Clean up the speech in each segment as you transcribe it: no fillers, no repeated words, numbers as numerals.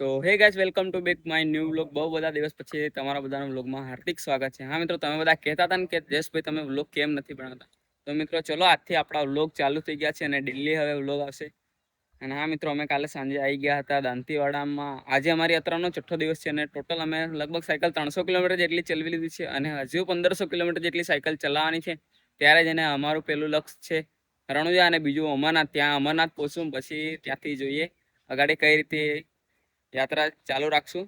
તો હે guys welcome to back my new vlog. બહુ બધા દિવસ પછી તમારા બધાના વ્લોગમાં હાર્દિક સ્વાગત છે. હા મિત્રો, તમે બધા કહેતા હતા ને કે જયેશભાઈ તમે વ્લોગ કેમ નથી બનાવતા, તો મિત્રો ચલો આજથી આપણા વ્લોગ ચાલુ થઈ ગયા છે અને ડેલી હવે વ્લોગ આવશે. અને હા મિત્રો, અમે કાલે સાંજે આવી ગયા હતા દાંતીવાડામાં. આજે અમારી યાત્રાનો છઠ્ઠો દિવસ છે અને ટોટલ અમે લગભગ સાયકલ 300 કિલોમીટર જેટલી ચલાવી લીધી છે અને હજુ 1500 કિલોમીટર જેટલી સાયકલ ચલાવવાની છે. ત્યારે જ એને અમારું પેલું લક્ષ્ય છે રણુજા અને બીજું અમરનાથ. ત્યાં અમરનાથ પહોંચશું, પછી ત્યાંથી જોઈએ આગળ કઈ રીતે યાત્રા ચાલુ રાખશું.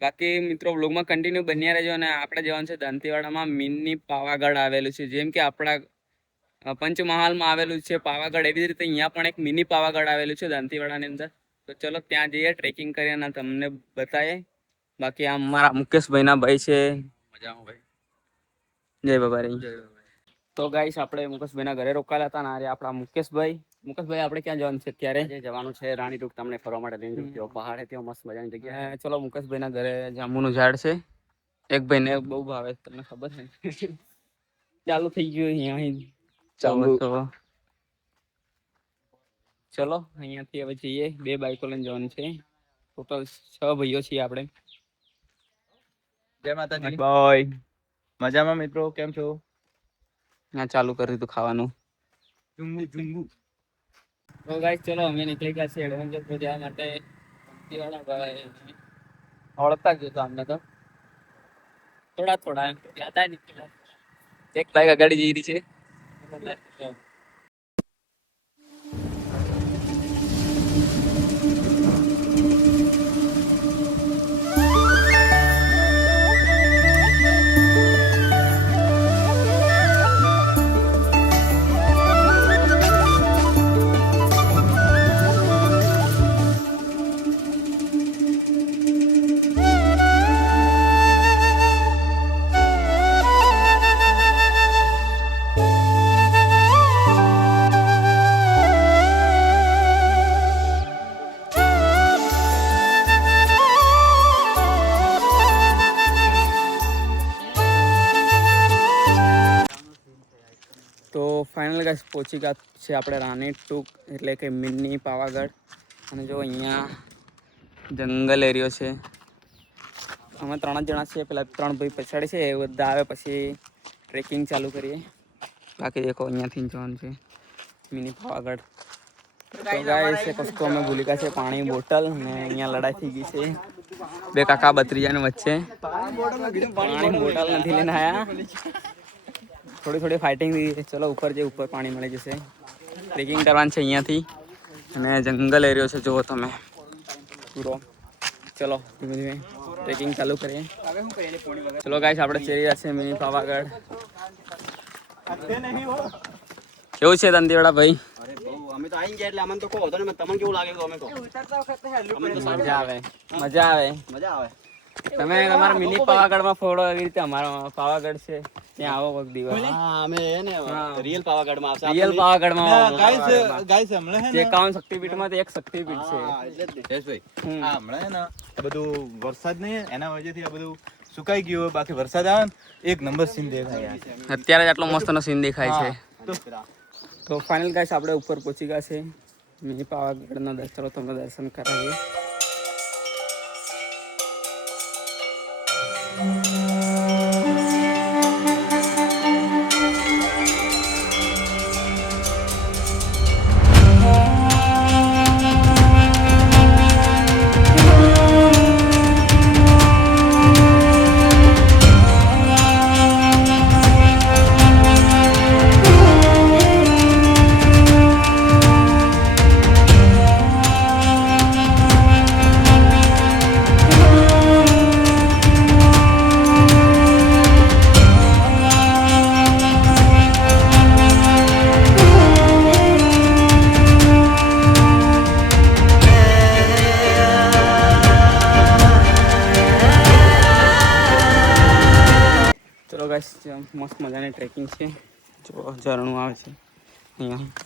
બાકી મિત્રો વ્લોગમાં કન્ટિન્યુ બન્યા રહેજો. અને આપણે જવાનું છે દાંતીવાડામાં મિની પાવાગઢ આવેલું છે. જેમ કે આપણા પંચમહાલમાં આવેલું છે પાવાગઢ, એવી જ રીતે અહીંયા પણ એક મિની પાવાગઢ આવેલું છે દાંતીવાડાની અંદર. તો ચલો ત્યાં જઈએ, ટ્રેકિંગ કરીએ અને તમને બતાવીએ. બાકી આ મારા મુકેશભાઈના ભાઈ છે. મજામાં ભાઈ, જય બાબારી. તો ગાઈસ આપણે મુકેશભાઈના ઘરે રોકાયેલા હતા અને આપણા મુકેશભાઈ આપણે ક્યાં જવાનું છે અત્યારે? જવાનું છે રાણીડુક, તમને ફરવા માટે લઈને જજો. પહાડ છે ત્યાં મસ્ત મજાની જગ્યા. ચલો મુકેશભાઈના ઘરે જાંબુનું ઝાડ છે. એક ભાઈને બહુ ભાવે, તમને ખબર છે. ચાલુ થઈ ગયું અહીંયા. ચલો અહીંયાથી હવે જઈએ. 2 બાઈકો લઈને જવાનું છે. ટોટલ 6 ભાઈઓ છીએ આપણે. જય માતાજી. બાય. મજામાં મિત્રો, કેમ છો? ના ચાલુ કરી દીધું ખાવાનું. તો ગાઈસ ચલો અમે નીકળી ગયા છે એડવેન્ચર પર જવા માટે. ઓળખતા જ તો અમને તો થોડા યાદ નીકળ્યા. એક બાઈક અગાડી જઈ રહી છે. તો ફાઇનલ ગાઈસ પહોંચી ગયા છે આપણે રાણીડુક, એટલે કે મિની પાવાગઢ. અને જો અહીંયા જંગલ એરિયો છે. અમે 3 જ જણા છીએ, પેલા 3 ભાઈ પછાડી છે, એ બધા આવે પછી ટ્રેકિંગ ચાલુ કરીએ. બાકી દેખો અહીંયાથી જવાનું છે મિની પાવાગઢ. તો ગાઈસ એક વસ્તુ અમે ભૂલી ગયા છે, પાણી બોટલ. ને અહીંયા લડાઈ થઈ ગઈ છે 2 કાકા બત્રીજાની વચ્ચે. પાણી બોટલ નથી લઈને આવ્યા. થોડી ફાઇટિંગ થઈ. ચલો ઉપર ઉપર પાણી મળી જશે. ટ્રેકિંગ કરવાનું છે અહીંયાથી અને જંગલ એરિયો છે, જુઓ તમે પૂરો. ચલો ધીમે ધીમે ટ્રેકિંગ ચાલુ કરીએ. ચલો ગાઈસ આપણે ચડી રહ્યા છે મિની પાવાગઢ. કેવું છે દાંતીવાડા ભાઈ? અમે તો આવી ગયા એટલે અમને તો કહો હતો ને, તમને કેવું લાગે? અમે તો મજા આવે. તમે તમારા મિની પાવાગઢમાં ફોડો, એવી રીતે અમારા પાવાગઢ છે ત્યાં આવો કોઈક દિવસ. હા, અમે એને રિયલ પાવાગઢમાં આવશે. રિયલ પાવાગઢમાં ગાઈસ હમણે હે ને 51 શક્તિપીઠમાંથી એક શક્તિપીઠ છે. જયેશભાઈ, આ હમણે હે ને બધું વરસાદ નહીં, એના વજહથી આ બધું સુકાઈ ગયું. બાકી વરસાદ આવે ને એક નંબર સીન દેખાય. અત્યારે જ આટલો મસ્તનો સીન દેખાય છે. તો તો ફાઇનલ ગાઈસ આપણે ઉપર પહોંચી ગયા છે મિની પાવાગઢના દર્શનો તમને દર્શન કરાવીએ. ચલો ગાઈસ મસ્ત મજાની ટ્રેકિંગ છે. જો ઝરણું આવે છે અહીંયા.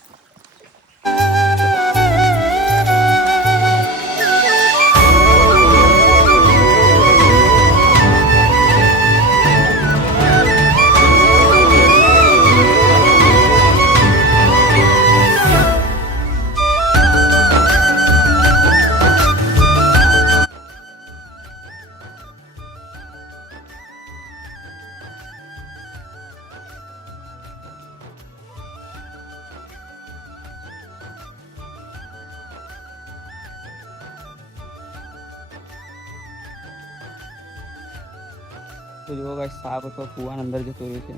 તો જુઓ ગાઈસ સાપ તો કૂવાની અંદર જતો રહ્યો છે.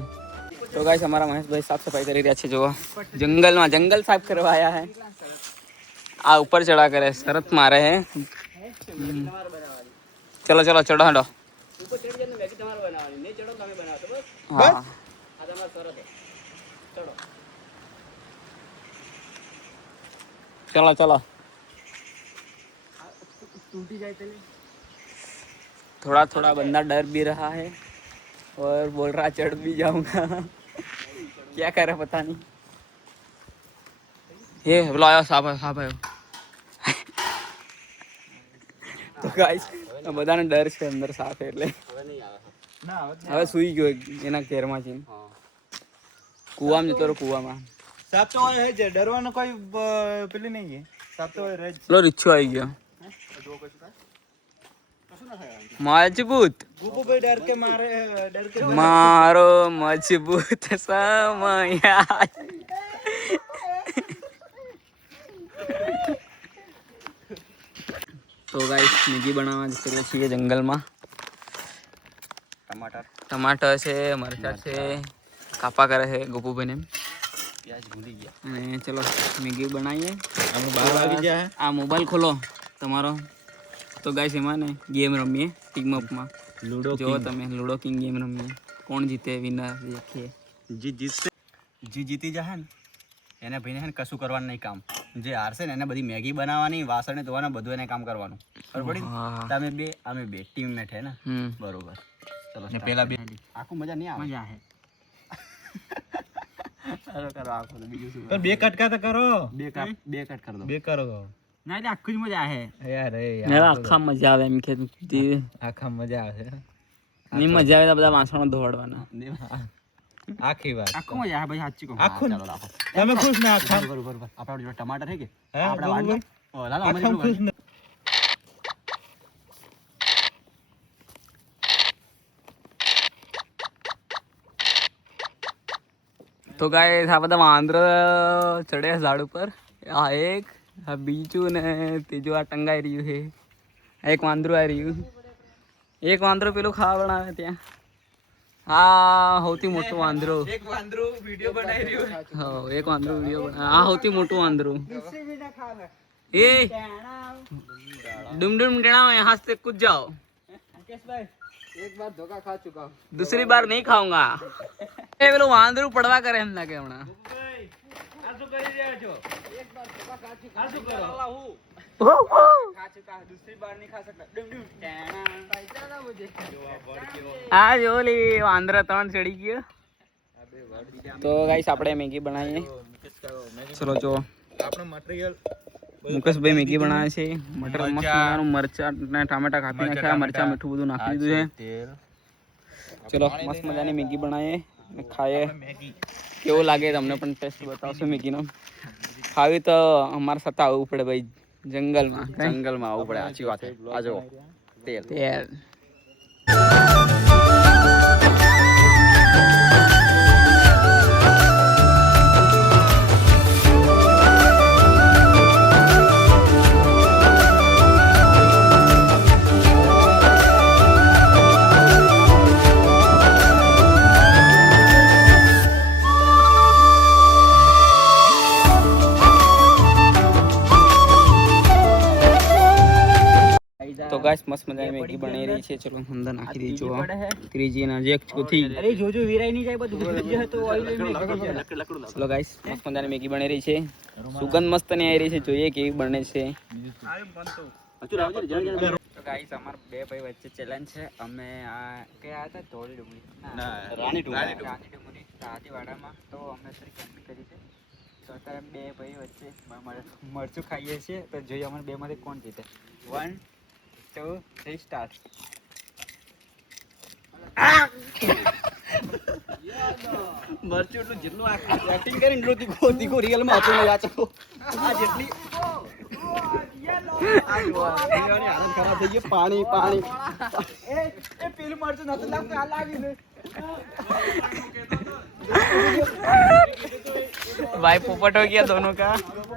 તો ગાઈસ અમારા મહેશભાઈ સાફ સફાઈ કરી રહ્યા છે. જુઓ જંગલ સાફ કરવા આયા હે. આ ઉપર ચढ़ा કરે શરત મારે હે. ચલો ચલો ચડો હડો. હા चलो चलो थोड़ा थोड़ा बंदा डर भी रहा है और बोल रहा चढ़ भी जाऊंगा. क्या करे पता नहीं. ये बोलो आयो साहब आयो. તો ગાઈસ બધાને ડર છે અંદર સાપ એટલે હવે સુઈ ગયો એના કેરમાં છે. કૂવામાં જતો રહ્યો કૂવામાં. સાપ તો હોય છે, ડરવાનો કોઈ પેલી નહીં છે. સાપ તો હોય જ. લો રીછો આવી ગયો મજબૂત ગુબુભાઈ ડર કે મારે ડર કે મારો મજબૂત સમય. તો ગાઈસ મેગી બનાવવા જઈએ છીએ જંગલમાં. ટમાટર છે, મરચાં છે, કાપા કરે છે ગોપુભાઈને. પ્યાજ ભૂલી ગયા. અને ચલો મેગી બનાવીએ. આપણે 12 વાગી ગયા. આ મોબાઈલ ખોલો તમારો. તો ગાઈસ એમાં ને ગેમ રમીએ ટીમ અપમાં. લૂડો જો તમે લૂડો કિંગ ગેમ રમીએ. કોણ જીતે વિનર દેખીએ. જે જીતી જાય ને એને ભાઈને છે ને કશું કરવાનું નહીં કામ. જે હારશે ને એને બધી મેગી બનાવવાની, વાસણ ધોવાના, બધું એને કામ કરવાનું. ખબર પડી? હા. તમે બે અમે બે ટીમમેટ હે ને. હમ બરોબર. ચલો ને પેલા બે આખું મજા નહીં આવે. મજા હે. ચાલો કરો આખું બીજું શું પણ બે કટકા તો કરો. બે કટ કરી દો. બે કરો ના એટલે આખું જ મજા હે. યાર આખા મજા આવે એમ કે આખા મજા આવે. ની મજા આવે તો બધા વાસણો ધોવાડવાના. આખી વાત આખું મજા આવે ભાઈ સાચી કહું. આખું ચાલો રાખો. તમે ખુશ ને આખા બરોબર. આપણા જોડે ટમાટર છે કે હે, આપણા વાડમાં? ઓ લાલો અમારી આખા જોડે ખુશ ને તો ગાઈસ આ બધા વાંદરો ચડ્યા ઝાડ ઉપર. આ એક, આ બીજું ને ત્રીજું આ ટંગાઈ રહ્યું છે. આ એક વાંદરું આવી રહ્યું. એક વાંદરો પેલું ખાવા બનાવે ત્યાં. આ સૌથી મોટું વાંદરો. એક વાંદરું વિડિયો બનાવી રહ્યો. હા એક વાંદરો વિડીયો બનાવે. આ સૌથી મોટું વાંદરું. એ डुम डुम डना यहाँ से कूद जाओ. એક બાર ધોકા ખા ચુકા હું. दूसरी बार नहीं खाऊंगा. એ પેલું વાંદરું પડવા કરે એમ લાગે હમણાં. આ શું કરી રહ્યા છો? એક બાર ધોકા ખા ચુકા. આ શું કરો? ખા ચુકા. दूसरी बार नहीं खा सकता. डुम डुम पहचाना ना मुझे. આ જો લી વાંદરો ત્રણ ચડી ગયો. તો ગાઈસ આપણે મેગી બનાવીએ. ચલો જો આપણો મટીરીયલ મુકેશભાઈ મેગી બનાવે છે. મટર મસ્ત મજાનું મરચાં ને ટામેટા કાપી નાખ્યા. મરચાં મીઠું બધું નાખી દીધું છે. ચલો મસ્ત મજાની મેગી બનાવીએ અને ખાઈએ. મેગી કેવું લાગે તમને પણ ટેસ્ટ બતાવશો મેગીનો. ખાવી તો અમારા સાથે આવવું પડે ભાઈ જંગલમાં. જંગલમાં આવવું પડે. સાચી વાત છે. આ જો તેલ. તેલ. તો ગાઈસ મસ્ત મજાની મેગી બની રહી છે. ચલો અંદર નાખી દઈએ. જો ત્રીજી ના જે ચોથી. અરે જોજો વિરાઈ નહીં જાય બધું. તો ઓઇલ ચલો ગાઈસ મસ્ત મજાની મેગી બની રહી છે. સુગંધ મસ્ત ની આવી રહી છે. જોઈએ કેવી બને છે. તો ગાઈસ અમાર બે ભાઈ વચ્ચે ચેલેન્જ છે. અમે આ કયા હતા ધોળી ડુંગળી ના રાણી રાની ડુંગળી રાજવાડામાં. તો અમે અત્યારે કેમ્પિંગ કરી છે. તો અત્યારે બે ભાઈ વચ્ચે મરચું ખાઈએ છીએ. તો જોઈએ અમારે બે માંથી કોણ જીતે. 1 2 3 સ્ટાર્ટ. મરચું એટલું જેટલું એક્ટિંગ કરીને એટલું તીખું રિયલમાં હતું નહીં. આ જેટલી હાલત ખરાબ થઈ ગઈ. પાણી પાણી એ પેલું મરચું નતું લાગતું. આ લાગી ને भाई पोपट हो गया दोनों का.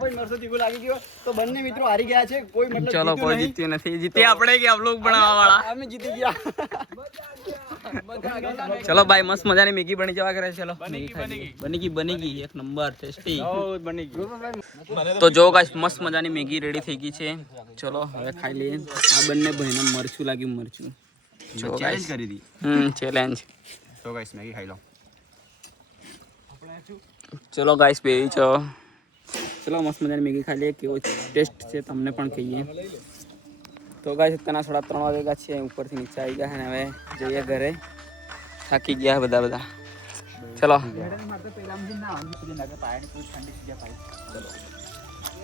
કોઈ મરસો તીખું લાગી ગયો તો બંને મિત્રો હારી ગયા છે. કોઈ મતલબ ચલો જીત્યું કોઈ નહીં. જીત્યું નથી. જીતે આપણે કે વ્લોગ બનાવવા વાળા. અમે જીતી ગયા. ચલો ભાઈ મસ્ત મજાની મેગી બની જવા કરે. ચલો બની ગઈ એક નંબર ટેસ્ટી. બની ગયું. તો જો ગાઈસ મસ્ત મજાની મેગી રેડી થઈ ગઈ છે. ચલો હવે ખાઈ લઈએ. આ બંને ભાઈને મરચું લાગ્યું મરચું. જો ચેલેન્જ ગાઈસ કરી હતી. ચેલેન્જ. તો ગાઈસ મેગી ખાઈ લો. ચલો ગાઈસ બેહી છો. ચલો મસ્ત મજાની મેગી ખાઈ લઈએ. કેવો ટેસ્ટ છે તમને પણ કહીએ. તો ગાઈસ અત્યારના 3:30 વાગ્યા છે. ઉપરથી નીચે આવી ગયા અને હવે જઈએ ઘરે. થાકી ગયા બધા. ચલો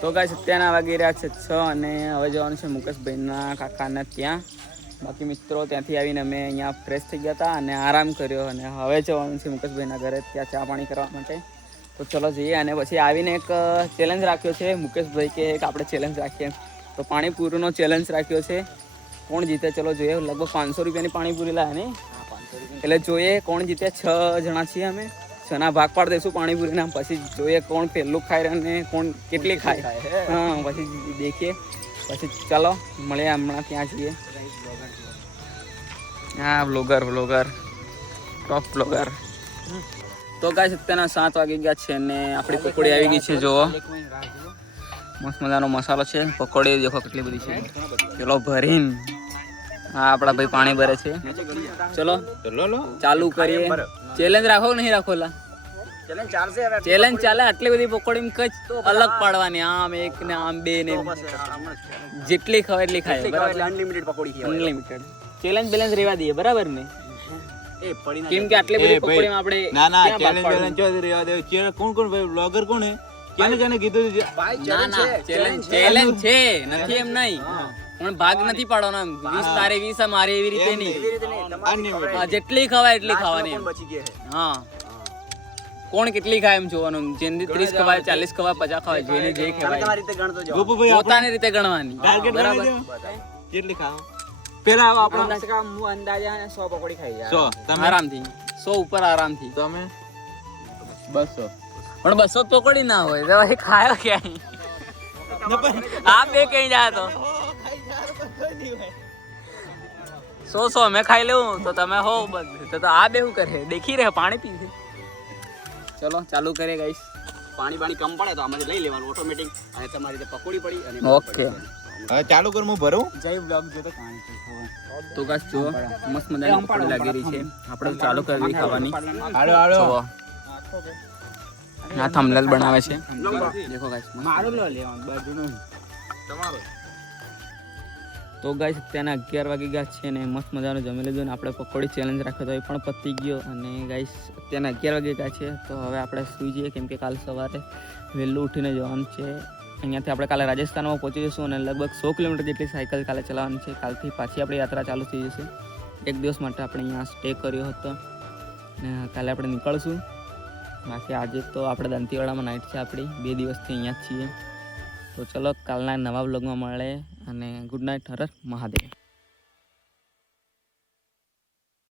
તો ગાઈસ અત્યારના વાગી રહ્યા છે 6 અને હવે જવાનું છે મુકેશભાઈના કાકાને ત્યાં. બાકી મિત્રો ત્યાંથી આવીને અમે અહીંયા ફ્રેશ થઈ ગયા હતા અને આરામ કર્યો અને હવે જવાનું છે મુકેશભાઈના ઘરે ત્યાં ચા પાણી કરવા માટે. તો ચલો જઈએ. અને પછી આવીને એક ચેલેન્જ રાખ્યો છે મુકેશભાઈ કે એક આપણે ચેલેન્જ રાખીએ. તો પાણીપુરીનો ચેલેન્જ રાખ્યો છે. કોણ જીતે ચલો જોઈએ. લગભગ 500 રૂપિયાની પાણીપુરી લાવે ને. એટલે જોઈએ કોણ જીતે. 6 જણા છીએ અમે. 6ના ભાગ પાડી દઈશું પાણીપુરીના. પછી જોઈએ કોણ પહેલું ખાય અને કોણ કેટલી ખાય. હા પછી દેખીએ. પછી ચાલો મળીએ હમણાં ત્યાં છીએ. હા વ્લોગર ટોપ વ્લોગર. તો ગાઈસ અત્યારના 7 વાગી ગયા છે અને આપણી પકોડી આવી ગઈ છે. જુઓ મસ્ત મજાનો મસાલો છે. પકોડી દેખો કેટલી બધી છે. ચલો ભરીને હા આપણા ભાઈ પાણી ભરે છે. ચલો ચાલુ કરીએ. ચેલેન્જ રાખો કે નહીં રાખો? ચેલેન્જ ચાલે. આટલી બધી પકોડી કચ અલગ પાડવાની. આમ એક ને આમ બે ને જેટલી ખાવ એટલી ખાય. બરાબર અનલિમિટેડ પકોડી છે. અનલિમિટેડ. ચેલેન્જ બેલેન્સ રેવા દઈએ બરાબર ને. કેમ કે આટલી બધી પકોડીમાં આપણે ક્યાં ભાગ પાડવાનું? કોણ ભાઈ બ્લોગર કોણ હે? કેને કીધું ના ચેલેન્જ છે નથી એમ નહીં. પણ ભાગ નથી પાડવાનો. 20 તારે 20 મારે એવી રીતે નહીં. હા, જેટલી ખવાય એટલી ખાવાની એમ. હા કોણ કેટલી ખાય એમ જોવાનું. જેની 30 ખવાય 40 ખવાય 50 ખવાય જેને જે ખવાય પોતાની રીતે ગણવાની. બરાબર કેટલી ખાવા? પેલા આપણે હું અંદાજે 100 પકોડી ખાઈ જાય. 100 તમે આરામથી 100 ઉપર આરામથી. તમે 200 પણ 200 પકોડી ના હોય તો ભાઈ ખાયો ક્યાંય. આ બે કઈ જાય તો 100 મેં ખાઈ લેવું તો તમે હો બધું તો આ બે શું કરે? દેખી રહે પાણી પીશે. ચલો ચાલુ કરીએ ગાઈસ. પાણી કમ પડે તો આમાંથી લઈ લેવાનું ઓટોમેટિક. અને તમારી રીતે પકોડી પડી અને ઓકે હવે ચાલુ કર હું ભરું. જય બ્લોગ જો તો કાંઈ તો ગાઈસ જો મસ્ત મજાની પકોડી લાગી રહી છે. આપણે ચાલુ કરવી ખાવાની. હાલો જુઓ આ થંબનેલ બનાવે છે. દેખો ગાઈસ મારું લો લેવાનું બાજુનું તમારો. તો ગાઈસ અત્યારના 11 વાગી ગયા છે અને મસ્ત મજાનું જમી લીધું ને આપણે પકોડી ચેલેન્જ રાખ્યો તો એ પણ પતી ગયો. અને ગાઈસ અત્યારના 11 વાગી ગયા છે તો હવે આપણે સૂઈ જઈએ કેમ કે કાલ સવારે વહેલું ઉઠીને જવાનું છે. અહીંયાથી આપણે કાલે રાજસ્થાનમાં પહોંચી જઈશું અને લગભગ 100 કિલોમીટર જેટલી સાયકલ કાલે ચલાવવાની છે. કાલથી પાછી આપણી યાત્રા ચાલુ થઈ જશે. એક દિવસ માટે આપણે અહીંયા સ્ટે કર્યો હતો ને કાલે આપણે નીકળશું. બાકી આજે તો આપણે દંતીવાડામાં નાઇટ છે આપણી. 2 દિવસથી અહીંયા જ છીએ. તો ચલો કાલના નવા વ્લોગમાં મળે અને ગુડ નાઇટ. હર હર મહાદેવ.